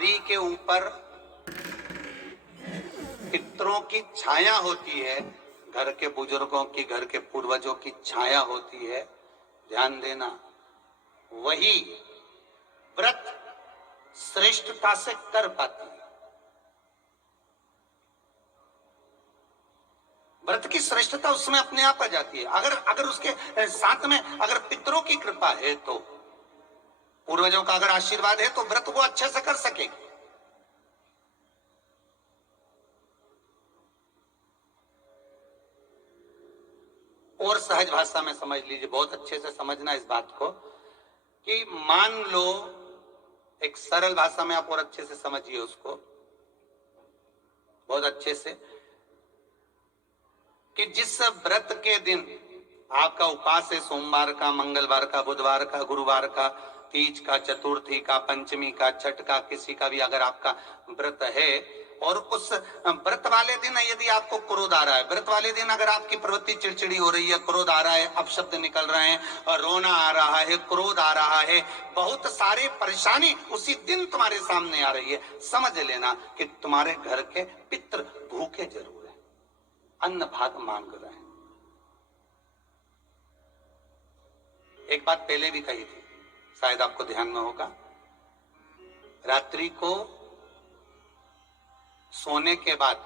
नारी के ऊपर पितरों की छाया होती है, घर के बुजुर्गों की, घर के पूर्वजों की छाया होती है। ध्यान देना, वही व्रत श्रेष्ठता से कर पाती है। व्रत की श्रेष्ठता उसमें अपने आप आ जाती है। अगर उसके साथ में अगर पितरों की कृपा है, तो पूर्वजों का अगर आशीर्वाद है, तो व्रत वो अच्छे से कर सकेगी। और सहज भाषा में समझ लीजिए, बहुत अच्छे से समझना इस बात को, कि मान लो, एक सरल भाषा में आप और अच्छे से समझिए उसको, बहुत अच्छे से, कि जिस व्रत के दिन आपका उपवास है, सोमवार का, मंगलवार का, बुधवार का, गुरुवार का, तीज का, चतुर्थी का, पंचमी का, छठ का, किसी का भी अगर आपका व्रत है, और उस व्रत वाले दिन यदि आपको क्रोध आ रहा है, व्रत वाले दिन अगर आपकी प्रवृत्ति चिड़चिड़ी हो रही है, क्रोध आ रहा है, अपशब्द निकल रहे हैं, और रोना आ रहा है, क्रोध आ रहा है, बहुत सारे परेशानी उसी दिन तुम्हारे सामने आ रही है, समझ लेना कि तुम्हारे घर के पितृ भूखे जरूर है, अन्न भाग मांग रहे हैं। एक बात पहले भी कही थी, शायद आपको ध्यान में होगा, रात्रि को सोने के बाद,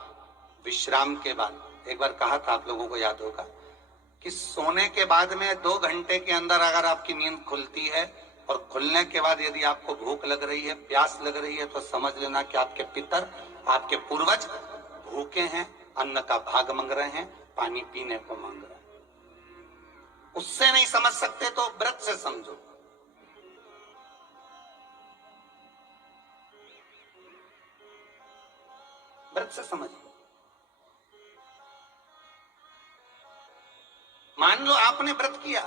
विश्राम के बाद, एक बार कहा था, आप लोगों को याद होगा, कि सोने के बाद में 2 घंटे के अंदर अगर आपकी नींद खुलती है, और खुलने के बाद यदि आपको भूख लग रही है, प्यास लग रही है, तो समझ लेना कि आपके पितर, आपके पूर्वज भूखे हैं, अन्न का भाग मांग रहे हैं, पानी पीने को मांग रहे हैं। उससे नहीं समझ सकते तो व्रत से समझो। व्रत से समझिए। मान लो आपने व्रत किया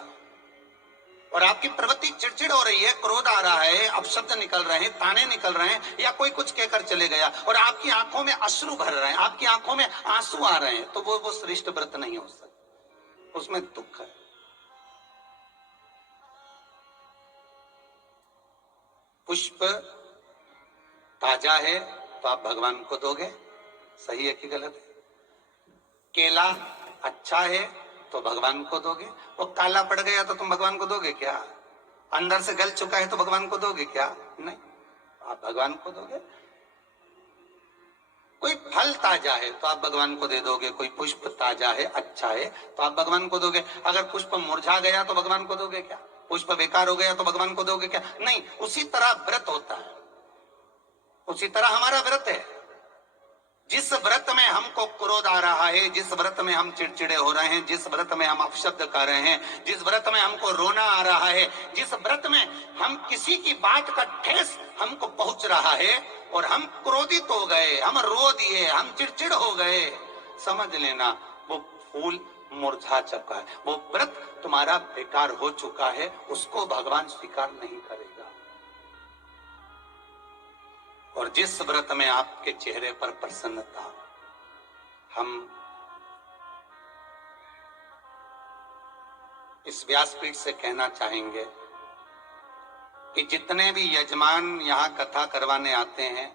और आपकी प्रवृत्ति चिड़चिड़ हो रही है, क्रोध आ रहा है, अपशब्द निकल रहे हैं, ताने निकल रहे हैं, या कोई कुछ कहकर चले गया, और आपकी आंखों में अश्रु भर रहे हैं, आपकी आंखों में आंसू आ रहे हैं, तो वो श्रेष्ठ व्रत नहीं हो सकता, उसमें दुख है। पुष्प ताजा है तो आप भगवान को दोगे, सही है कि गलत है? केला अच्छा है तो भगवान को दोगे, वो काला पड़ गया तो तुम भगवान को दोगे क्या? अंदर से गल चुका है तो भगवान को दोगे क्या? नहीं, आप भगवान को दोगे। कोई फल ताजा है तो आप भगवान को दे दोगे, कोई पुष्प ताजा है, अच्छा है, तो आप भगवान को दोगे। अगर पुष्प मुरझा गया तो भगवान को दोगे क्या? पुष्प बेकार हो गया तो भगवान को दोगे क्या? नहीं। उसी तरह व्रत होता है, उसी तरह हमारा व्रत है। जिस व्रत में हमको क्रोध आ रहा है, जिस व्रत में हम चिड़चिड़े हो रहे हैं, जिस व्रत में हम अपशब्द कर रहे हैं, जिस व्रत में हमको रोना आ रहा है, जिस व्रत में हम किसी की बात का ठेस हमको पहुंच रहा है और हम क्रोधित हो गए, हम रो दिए, हम चिड़चिड़ हो गए, समझ लेना वो फूल मुरझा चुका है, वो व्रत तुम्हारा बेकार हो चुका है, उसको भगवान स्वीकार नहीं करेगा। और जिस व्रत में आपके चेहरे पर प्रसन्नता, हम इस व्यासपीठ से कहना चाहेंगे कि जितने भी यजमान यहाँ कथा करवाने आते हैं,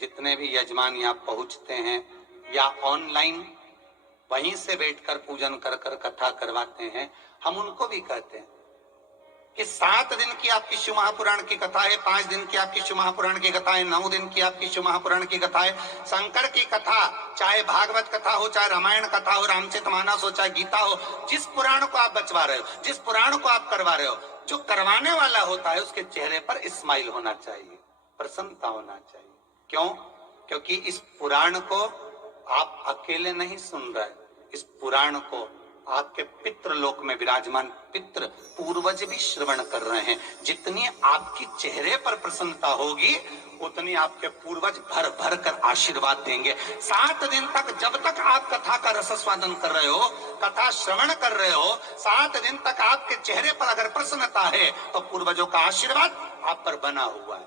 जितने भी यजमान यहाँ पहुंचते हैं, या ऑनलाइन वहीं से बैठकर पूजन कर कर कथा करवाते हैं, हम उनको भी कहते हैं कि 7 दिन की आपकी शिव महापुराण की कथा है, 5 दिन की आपकी शिव महापुराण की कथा है, 9 दिन की आपकी शिव महापुराण की कथा है। शंकर की कथा, चाहे भागवत कथा हो, चाहे रामायण कथा हो, रामचरितमानस हो, चाहे गीता हो, जिस पुराण को आप बचवा रहे हो, जिस पुराण को आप करवा रहे हो, जो करवाने वाला होता है उसके चेहरे पर स्माइल होना चाहिए, प्रसन्नता होना चाहिए। क्यों? क्योंकि इस पुराण को आप अकेले नहीं सुन रहे, इस पुराण को आपके पितृ लोक में विराजमान पितृ पूर्वज भी श्रवण कर रहे हैं। जितनी आपकी चेहरे पर प्रसन्नता होगी, उतनी आपके पूर्वज भर भर कर आशीर्वाद देंगे। 7 दिन तक, जब तक आप कथा का रसस्वादन कर रहे हो, कथा श्रवण कर रहे हो, 7 दिन तक आपके चेहरे पर अगर प्रसन्नता है तो पूर्वजों का आशीर्वाद आप पर बना हुआ है।